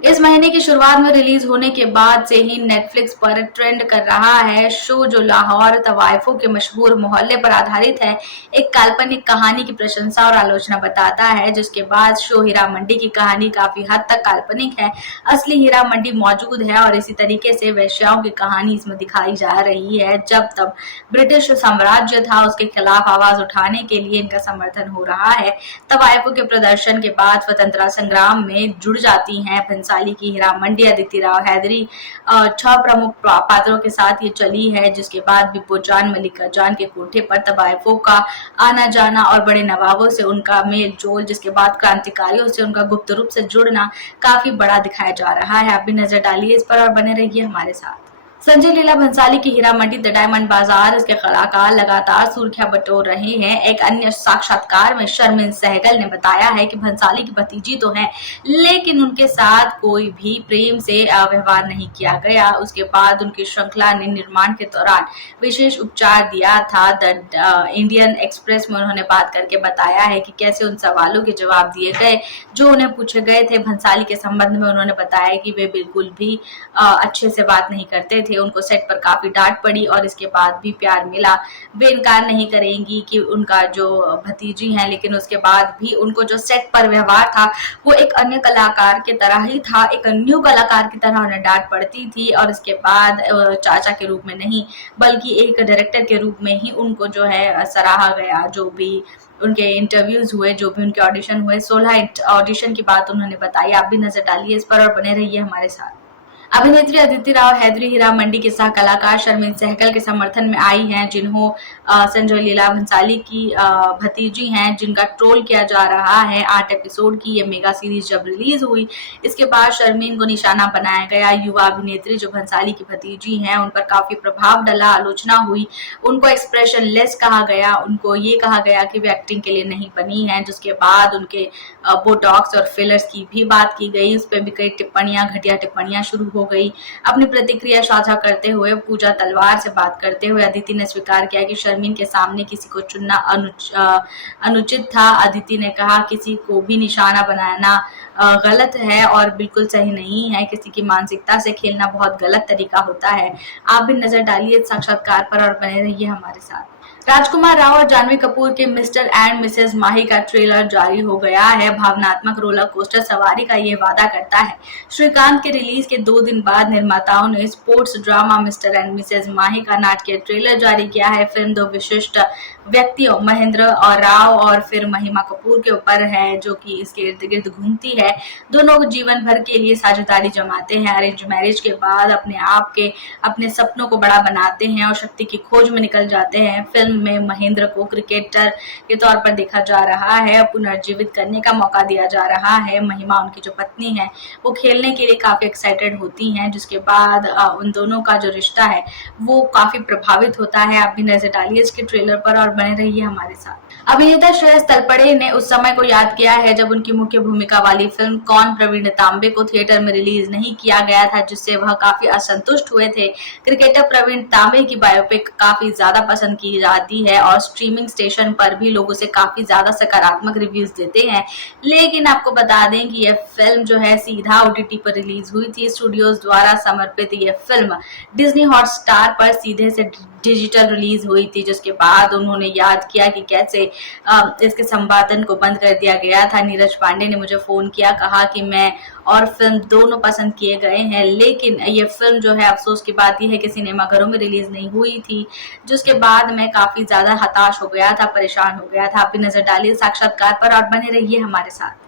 इस महीने की शुरुआत में रिलीज होने के बाद से ही नेटफ्लिक्स पर ट्रेंड कर रहा है शो, जो लाहौर तवाइफों के मशहूर मोहल्ले पर आधारित है। एक काल्पनिक कहानी की प्रशंसा और आलोचना बताता है, जिसके बाद शो हीरा मंडी की कहानी काफी हद तक काल्पनिक है। असली हीरा मंडी मौजूद है और इसी तरीके से वेश्याओं की कहानी इसमें दिखाई जा रही है। जब तब ब्रिटिश साम्राज्य था, उसके खिलाफ आवाज उठाने के लिए इनका समर्थन हो रहा है। तवाइफों के प्रदर्शन के बाद स्वतंत्रता संग्राम में जुड़ जाती हैं। भंसाली की हीरा मंडी अदिति राव हैदरी 6 प्रमुख पात्रों के साथ ये चली है, जिसके बाद बिप्पो जान, मलिका जान के कोठे पर तवाइफों का आना जाना और बड़े नवाबों से उनका मेल जोल, जिसके बाद क्रांतिकारियों से उनका गुप्त रूप से जुड़ना काफी बड़ा दिखाया जा रहा है। आप भी नजर डालिए इस पर और बने रहिए हमारे साथ। संजय लीला भंसाली की हीरा मंडी द डायमंड बाजार, इसके कलाकार लगातार सुर्खियां बटोर रहे हैं। एक अन्य साक्षात्कार में शर्मिन सहगल ने बताया है कि भंसाली की भतीजी तो है, लेकिन उनके साथ कोई भी प्रेम से व्यवहार नहीं किया गया। उसके बाद उनकी श्रृंखला ने निर्माण के दौरान विशेष उपचार दिया था। द इंडियन एक्सप्रेस में उन्होंने बात करके बताया है कि कैसे उन सवालों के जवाब दिए गए जो उन्हें पूछे गए थे। भंसाली के संबंध में उन्होंने बताया कि वे बिल्कुल भी अच्छे से बात नहीं करते थे। उनको सेट पर काफी डांट पड़ी और इसके बाद भी प्यार मिला। वे इनकार नहीं करेंगी कि उनका जो भतीजी है, लेकिन उसके बाद भी उनको जो सेट पर व्यवहार था वो एक अन्य कलाकार की तरह ही था, एक न्यू कलाकार की तरह उन्हें डांट पड़ती थी। और इसके बाद चाचा के रूप में नहीं, बल्कि एक डायरेक्टर के रूप में ही उनको जो है सराहा गया। जो भी उनके इंटरव्यूज हुए, जो भी उनके ऑडिशन हुए, 16 ऑडिशन की बात उन्होंने बताई। आप भी नजर डालिए इस पर और बने रहिए हमारे साथ। अभिनेत्री अदिति राव हैदरी हीरा मंडी के सह कलाकार शर्मिन सहगल के समर्थन में आई हैं, जिन्हों संजय लीला भंसाली की भतीजी हैं, जिनका ट्रोल किया जा रहा है। 8 एपिसोड की ये मेगा सीरीज जब रिलीज हुई, इसके बाद शर्मिन को निशाना बनाया गया। युवा अभिनेत्री जो भंसाली की भतीजी हैं, उन पर काफी प्रभाव डला, आलोचना हुई, उनको एक्सप्रेशन लेस कहा गया, उनको ये कहा गया कि वे एक्टिंग के लिए नहीं बनी है। जिसके बाद उनके बोटॉक्स और फिलर्स की भी बात की गई, उस पर भी कई टिप्पणियां, घटिया टिप्पणियां शुरू हो गई। अपनी प्रतिक्रिया साझा करते हुए, पूजा तलवार से बात करते हुए अदिति ने स्वीकार किया कि शर्मिन के सामने किसी को चुनना अनुचित था। अदिति ने कहा, किसी को भी निशाना बनाना गलत है और बिल्कुल सही नहीं है। किसी की मानसिकता से खेलना बहुत गलत तरीका होता है। आप भी नजर डालिए साक्षात्कार पर और बने रहिए हमारे साथ। राजकुमार राव और जानवी कपूर के मिस्टर एंड मिसेज माही का ट्रेलर जारी हो गया है। भावनात्मक रोलर कोस्टर सवारी का ये वादा करता है। श्रीकांत के रिलीज के 2 दिन बाद निर्माताओं ने sports drama mister and misses Mahi का नाटकीय ट्रेलर जारी किया है। फिल्म 2 विशिष्ट व्यक्तियों, महेंद्र और राव और फिर महिमा कपूर के ऊपर है, जो कि इसके इर्द गिर्द घूमती है। दोनों जीवन भर के लिए साझेदारी जमाते हैं। अरेंज मैरिज के बाद अपने आप के अपने सपनों को बड़ा बनाते हैं और शक्ति की खोज में निकल जाते हैं। फिल्म में महेंद्र को क्रिकेटर के तौर पर देखा जा रहा है, पुनर्जीवित करने का मौका दिया जा रहा है। महिमा, उनकी जो पत्नी है, वो खेलने के लिए काफी एक्साइटेड होती हैं, जिसके बाद उन दोनों का जो रिश्ता है वो काफी प्रभावित होता है। आप भी नजर डालिए इसके ट्रेलर पर और बने रहिए हमारे साथ। अभिनेता श्रेयस तलपड़े ने उस समय को याद किया है जब उनकी मुख्य भूमिका वाली फिल्म कौन प्रवीण तांबे को थिएटर में रिलीज नहीं किया गया था, जिससे वह काफी असंतुष्ट हुए थे। क्रिकेटर प्रवीण तांबे की बायोपिक काफी ज्यादा पसंद की जाती है और स्ट्रीमिंग स्टेशन पर भी लोग उसे काफी ज्यादा सकारात्मक रिव्यूज देते हैं। लेकिन आपको बता दें कि यह फिल्म जो है सीधा ओटीटी पर रिलीज हुई थी। स्टूडियोज द्वारा समर्पित यह फिल्म डिज्नी हॉटस्टार पर सीधे से डिजिटल रिलीज हुई थी, जिसके बाद उन्होंने याद किया कि कैसे इसके संपादन को बंद कर दिया गया था। नीरज पांडे ने मुझे फोन किया, कहा कि मैं और फिल्म दोनों पसंद किए गए हैं, लेकिन ये फिल्म जो है अफसोस की बात यह है कि सिनेमाघरों में रिलीज नहीं हुई थी, जिसके बाद मैं काफी ज्यादा हताश हो गया था, परेशान हो गया था। आप भी नजर डालिए साक्षात्कार पर और बने रहिए हमारे साथ।